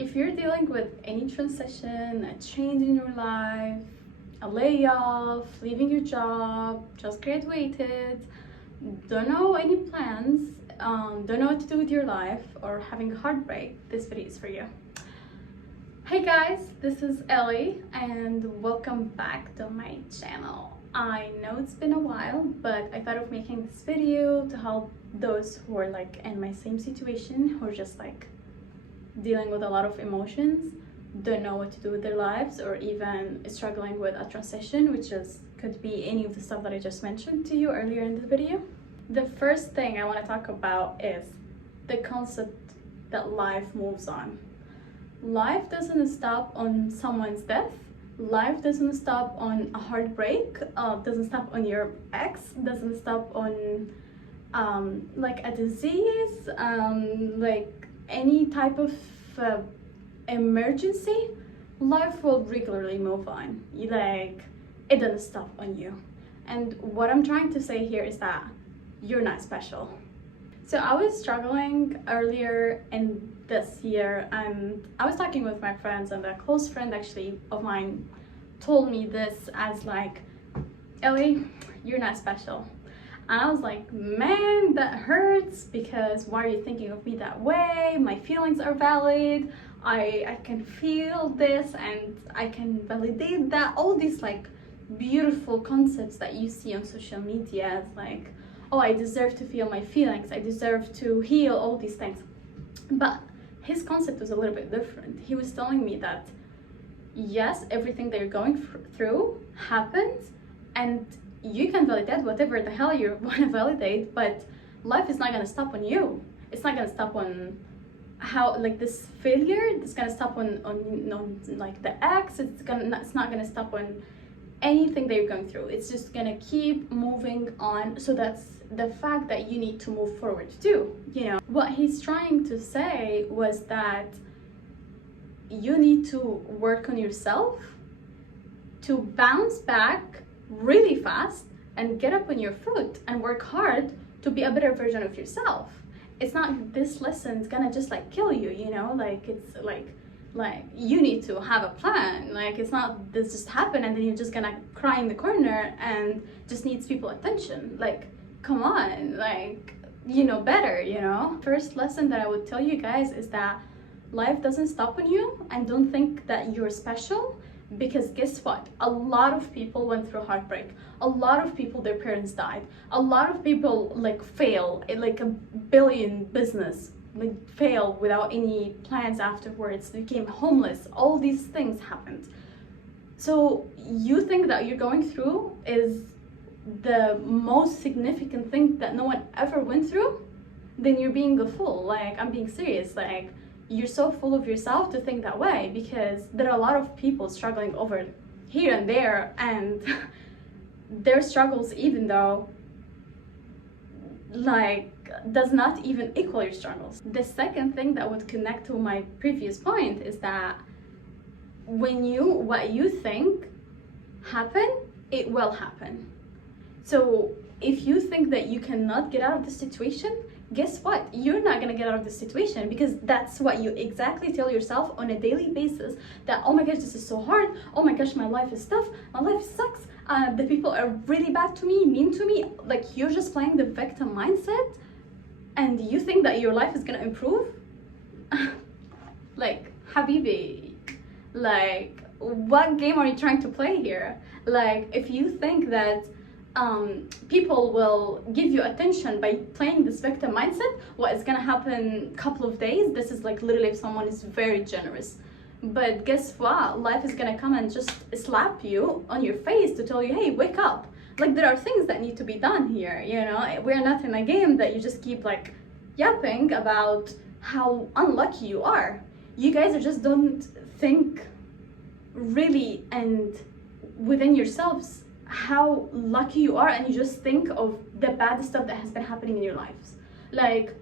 If you're dealing with any transition, a change in your life, a layoff, leaving your job, just graduated, don't know any plans, don't know what to do with your life, or having a heartbreak, this video is for you. Hey guys, this is Ellie and welcome back to my channel. I know it's been a while, but I thought of making this video to help those who are like in my same situation, who are just like dealing with a lot of emotions, don't know what to do with their lives, or even struggling with a transition, which could be any of the stuff that I just mentioned to you earlier in the video. The first thing I want to talk about is the concept that life moves on. Life doesn't stop on someone's death. Life doesn't stop on a heartbreak. Doesn't stop on your ex. Doesn't stop on like a disease. Like any type of emergency. Life will regularly move on. Like it doesn't stop on you. And what I'm trying to say here is that you're not special. So I was struggling earlier in this year, and I was talking with my friends, and a close friend actually of mine told me this as like, Ellie, you're not special. And I was like, man, that hurts, because why are you thinking of me that way? My feelings are valid. I can feel this and I can validate that. All these like beautiful concepts that you see on social media, like, oh, I deserve to feel my feelings, I deserve to heal, all these things. But his concept was a little bit different. He was telling me that yes, everything that you're going through happens, and you can validate whatever the hell you want to validate, but life is not going to stop on you. It's not going to stop on how, like, this failure, it's going to stop on like the ex, it's not going to stop on anything that you're going through. It's just gonna keep moving on. So that's the fact that you need to move forward too. You know, what he's trying to say was that you need to work on yourself to bounce back really fast and get up on your foot and work hard to be a better version of yourself. It's not this lesson's gonna just like kill you, you know, like it's like you need to have a plan. Like, it's not this just happen and then you're just gonna cry in the corner and just needs people attention. Like, come on, like, you know better, you know. First lesson that I would tell you guys is that life doesn't stop on you, and don't think that you're special, because guess what, a lot of people went through heartbreak. A lot of people, their parents died. A lot of people like fail in like a billion business, like fail without any plans afterwards, became homeless. All these things happened. So you think that you're going through is the most significant thing that no one ever went through, then you're being a fool. Like, I'm being serious. Like, you're so full of yourself to think that way, because there are a lot of people struggling over here and there, and their struggles, even though like does not even equal your struggles. The second thing that would connect to my previous point is that when what you think happen, it will happen. So if you think that you cannot get out of the situation, guess what, you're not gonna get out of the situation, because that's what you exactly tell yourself on a daily basis, that oh my gosh, this is so hard, oh my gosh, my life is tough, my life sucks, the people are really bad to me, mean to me. Like, you're just playing the victim mindset, and you think that your life is gonna improve. Like, habibi, like, what game are you trying to play here? Like, if you think that people will give you attention by playing this victim mindset, what is gonna happen couple of days, this is like literally if someone is very generous. But guess what, life is gonna come and just slap you on your face to tell you, hey, wake up. Like, there are things that need to be done here, you know. We're not in a game that you just keep like yapping about how unlucky you are. You guys are just don't think really and within yourselves how lucky you are, and you just think of the bad stuff that has been happening in your lives. Like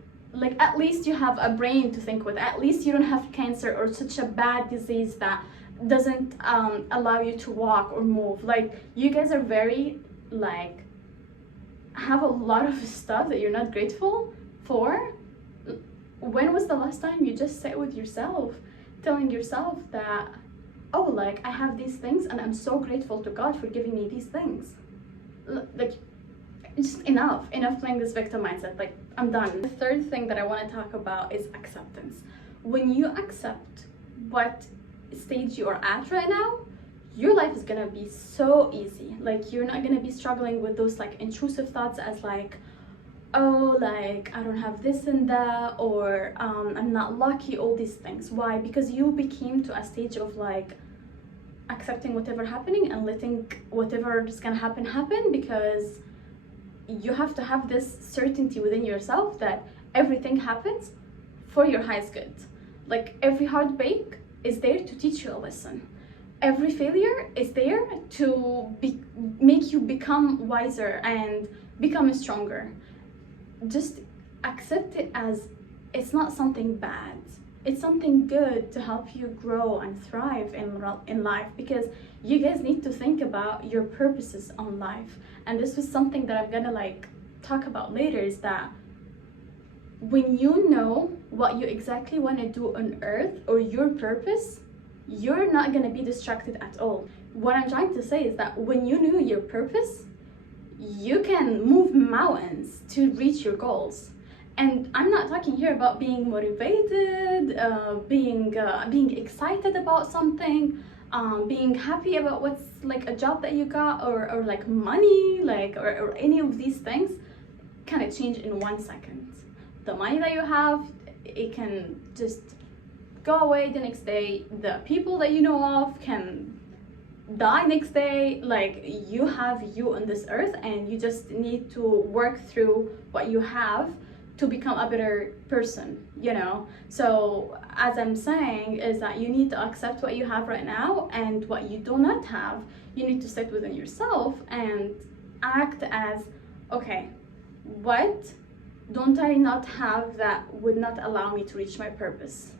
at least you have a brain to think with. At least you don't have cancer or such a bad disease that doesn't allow you to walk or move. Like, you guys are very like have a lot of stuff that you're not grateful for. When was the last time you just sat with yourself telling yourself that, oh, like, I have these things and I'm so grateful to God for giving me these things. Like, it's just enough playing this victim mindset. Like, I'm done. The third thing that I want to talk about is acceptance. When you accept what stage you are at right now, your life is gonna be so easy. Like, you're not gonna be struggling with those like intrusive thoughts as like, oh, like, I don't have this and that, or I'm not lucky, all these things. Why? Because you became to a stage of like accepting whatever happening and letting whatever is gonna happen, because you have to have this certainty within yourself that everything happens for your highest good. Like, every heartbreak is there to teach you a lesson. Every failure is there to make you become wiser and become stronger. Just accept it as it's not something bad. It's something good to help you grow and thrive in life, because you guys need to think about your purposes on life. And this was something that I'm gonna like talk about later, is that when you know what you exactly want to do on earth or your purpose, you're not gonna be distracted at all. What I'm trying to say is that when you know your purpose, you can move mountains to reach your goals. And I'm not talking here about being motivated, being excited about something, being happy about what's like a job that you got, or like money, like or any of these things kind of change in 1 second. The money that you have, it can just go away the next day. The people that you know of can die next day. Like, you have you on this earth, and you just need to work through what you have to become a better person, you know? So as I'm saying, is that you need to accept what you have right now, and what you do not have, you need to sit within yourself and act as, okay, what don't I not have that would not allow me to reach my purpose?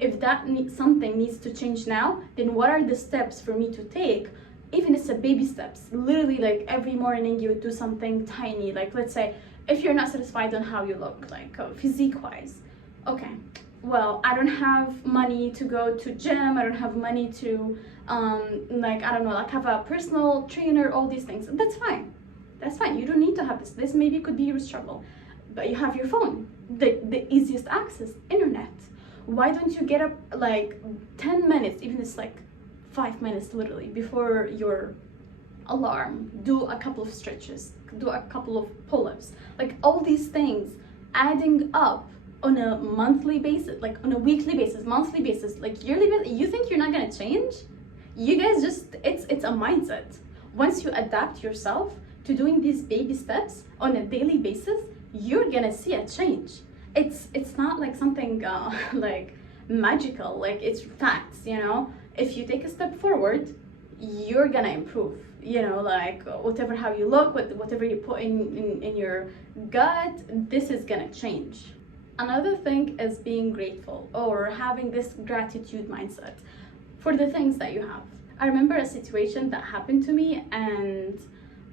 If that something needs to change now, then what are the steps for me to take? Even if it's a baby steps, literally, like every morning you would do something tiny. Like, let's say if you're not satisfied on how you look, like physique wise, okay, well, I don't have money to go to gym, I don't have money to like, I don't know, like have a personal trainer, all these things. That's fine, you don't need to have this maybe could be your struggle, but you have your phone, the easiest access, internet. Why don't you get up like 10 minutes, even if it's like 5 minutes literally, before your alarm, do a couple of stretches, do a couple of pull-ups, like all these things adding up on a monthly basis, like on a weekly basis, monthly basis, like yearly basis. You think you're not gonna change? You guys just, it's a mindset. Once you adapt yourself to doing these baby steps on a daily basis, you're gonna see a change. It's not like something like magical, like it's facts, you know? If you take a step forward, you're gonna improve, you know, like whatever how you look, whatever you put in your gut, this is gonna change. Another thing is being grateful, or having this gratitude mindset for the things that you have. I remember a situation that happened to me, and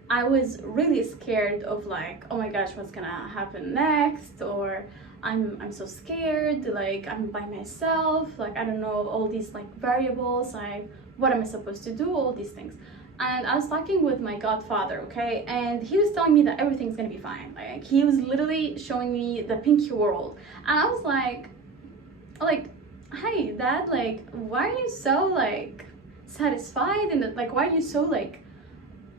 I was really scared of like, oh my gosh, what's gonna happen next, or I'm so scared, like I'm by myself, like I don't know, all these like variables, like what am I supposed to do, all these things. And I was talking with my godfather, okay, and he was telling me that everything's gonna be fine. Like, he was literally showing me the pinky world, and I was like, hey dad, like why are you so like satisfied, and like why are you so like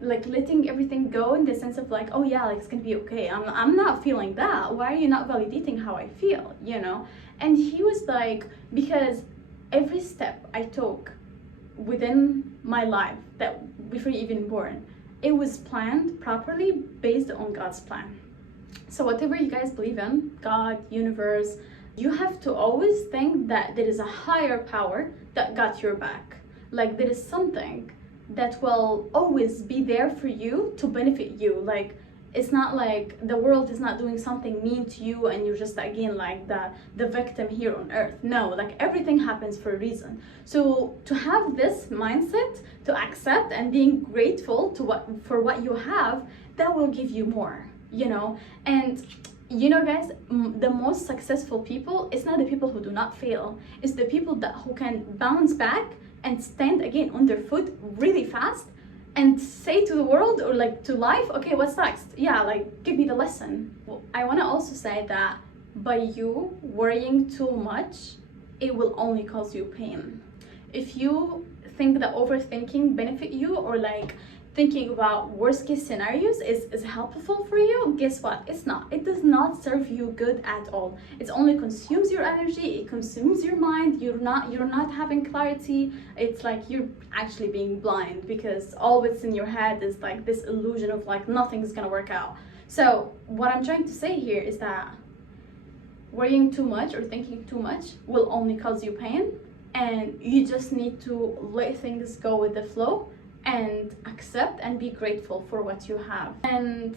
letting everything go, in the sense of like, oh yeah, like it's gonna be okay, I'm not feeling that, why are you not validating how I feel, you know? And he was like, because every step I took within my life, that before even born, it was planned properly based on God's plan. So whatever you guys believe in, God, universe, you have to always think that there is a higher power that got your back. Like, there is something that will always be there for you to benefit you. Like, it's not like the world is not doing something mean to you and you're just again like the victim here on earth. No, like everything happens for a reason. So to have this mindset, to accept and being grateful to for what you have, that will give you more, you know. And You know, guys, the most successful people, it's not the people who do not fail, it's the people that who can bounce back and stand again on their foot really fast and say to the world or like to life, okay, what's next? Yeah, like give me the lesson. I want to also say that by you worrying too much, it will only cause you pain. If you think that overthinking benefit you, or like thinking about worst case scenarios is helpful for you, guess what? It's not. It does not serve you good at all. It only consumes your energy, it consumes your mind. You're not having clarity. It's like you're actually being blind, because all that's in your head is like this illusion of like nothing's gonna work out. So what I'm trying to say here is that worrying too much or thinking too much will only cause you pain, and you just need to let things go with the flow and accept and be grateful for what you have. And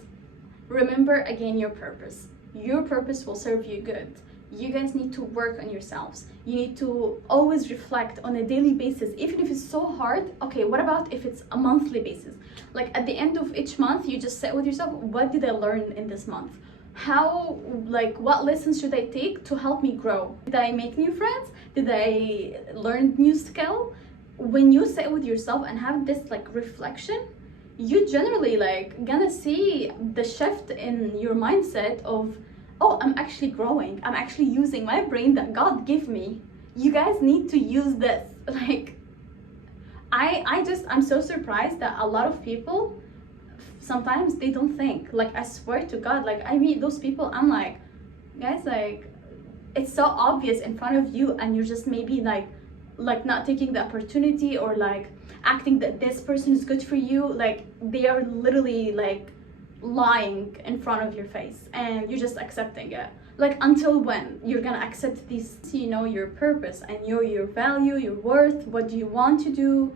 remember again your purpose. Your purpose will serve you good. You guys need to work on yourselves. You need to always reflect on a daily basis, even if it's so hard. Okay, what about if it's a monthly basis? Like at the end of each month, you just sit with yourself, what did I learn in this month? How, like, what lessons should I take to help me grow? Did I make new friends? Did I learn new skill? When you sit with yourself and have this like reflection, you generally like gonna see the shift in your mindset of, oh, I'm actually growing, I'm actually using my brain that God gave me. You guys need to use this. Like I'm so surprised that a lot of people sometimes they don't think. Like I swear to God, like I meet those people, I'm like, guys, like it's so obvious in front of you, and you're just maybe like not taking the opportunity, or like acting that this person is good for you. Like they are literally like lying in front of your face, and you're just accepting it. Like until when you're gonna accept this? You know your purpose and your value, your worth, what do you want to do.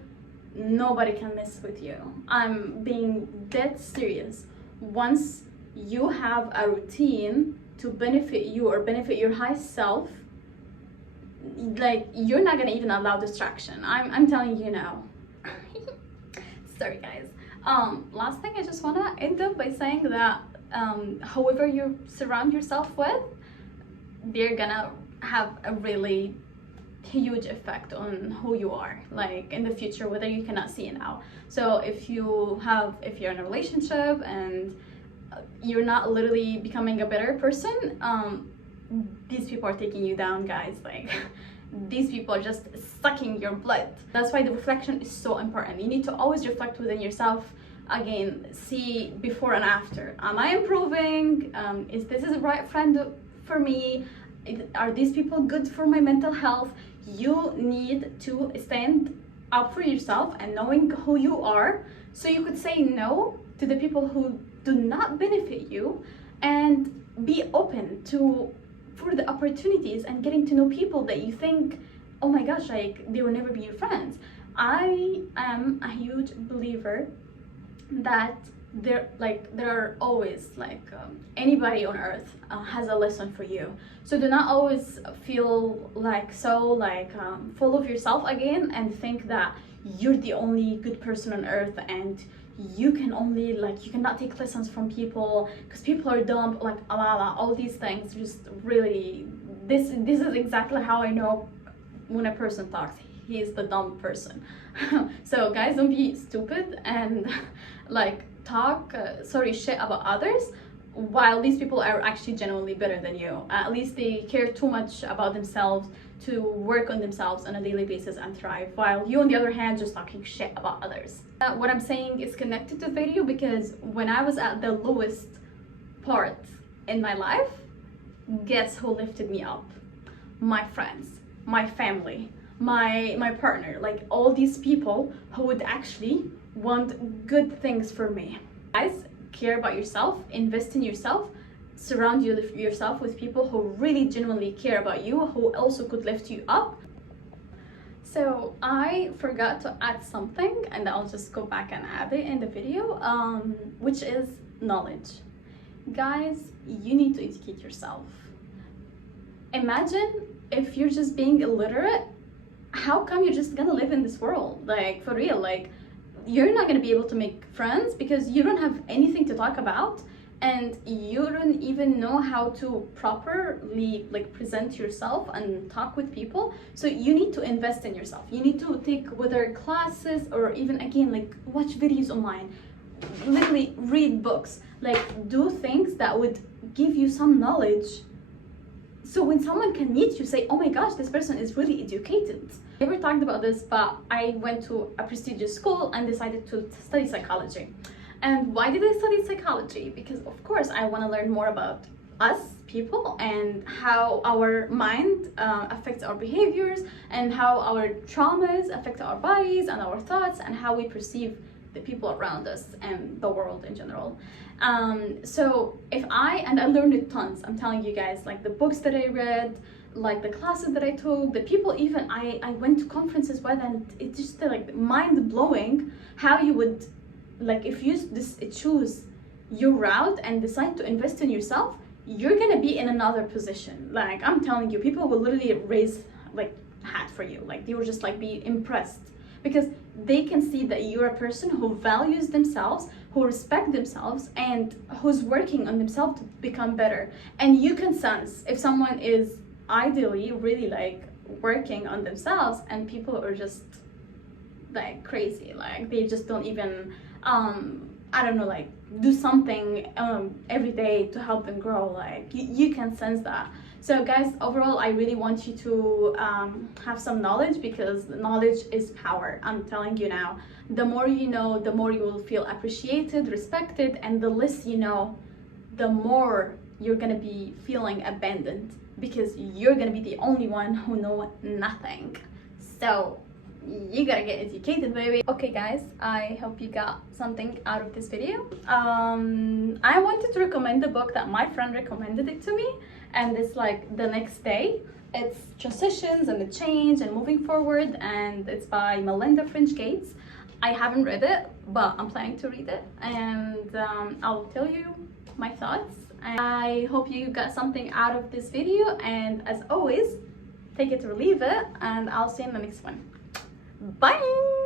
Nobody can mess with you. I'm being dead serious. Once you have a routine to benefit you or benefit your high self, like you're not gonna even allow distraction. I'm telling you now. Sorry guys. Last thing, I just wanna end up by saying that however you surround yourself with, they're gonna have a really huge effect on who you are, like in the future, whether you cannot see it now. So if you're in a relationship and you're not literally becoming a better person, these people are taking you down, guys. Like these people are just sucking your blood. That's why the reflection is so important. You need to always reflect within yourself. Again, see before and after. Am I improving? Is this the right friend for me? Are these people good for my mental health? You need to stand up for yourself and knowing who you are, so you could say no to the people who do not benefit you, and be open for the opportunities and getting to know people that you think, oh my gosh, like they will never be your friends. I am a huge believer that there are always anybody on earth has a lesson for you. So do not always feel like so full of yourself again and think that you're the only good person on earth, and you can only you cannot take lessons from people because people are dumb, all these things. Just really, this is exactly how I know when a person talks, he is the dumb person. So guys, don't be stupid and talk shit about others, while these people are actually genuinely better than you. At least they care too much about themselves to work on themselves on a daily basis and thrive, while you on the other hand just talking shit about others. What I'm saying is connected to the video, because when I was at the lowest part in my life, guess who lifted me up? My friends, my family, my partner, all these people who would actually want good things for me. Guys, care about yourself, invest in yourself, surround yourself with people who really genuinely care about you, who also could lift you up. So I forgot to add something, and I'll just go back and add it in the video, which is knowledge. Guys, you need to educate yourself. Imagine if you're just being illiterate, how come you're just gonna live in this world? For real, you're not gonna be able to make friends because you don't have anything to talk about. and you don't even know how to properly like present yourself and talk with people. So you need to invest in yourself. You need to take whether classes or even again like watch videos online, literally read books, like do things that would give you some knowledge, so when someone can meet you, say, oh my gosh, this person is really educated. I never talked about this, but I went to a prestigious school and decided to study psychology. And why did I study psychology? Because of course I want to learn more about us people and how our mind affects our behaviors, and how our traumas affect our bodies and our thoughts, and how we perceive the people around us and the world in general. So if I learned it tons, I'm telling you guys, like the books that I read, like the classes that I took, the people even I went to conferences with, and it's just like mind blowing how you would, like if you choose your route and decide to invest in yourself, you're gonna be in another position. Like I'm telling you, people will literally raise like hat for you, like they will just like be impressed, because they can see that you're a person who values themselves, who respect themselves, and who's working on themselves to become better. And you can sense if someone is ideally really like working on themselves, and people are just like crazy, like they just don't even I don't know, like do something every day to help them grow. Like you can sense that. So guys, overall I really want you to have some knowledge, because knowledge is power. I'm telling you now, the more you know, the more you will feel appreciated, respected, and the less you know, the more you're gonna be feeling abandoned, because you're gonna be the only one who know nothing. So you gotta get educated, baby. Okay guys, I hope you got something out of this video. I wanted to recommend the book that my friend recommended it to me, and it's like The Next Day. It's transitions and the change and moving forward, and it's by Melinda French Gates. I haven't read it, but I'm planning to read it, and I'll tell you my thoughts. I hope you got something out of this video, and as always, take it or leave it, and I'll see you in the next one. Bye!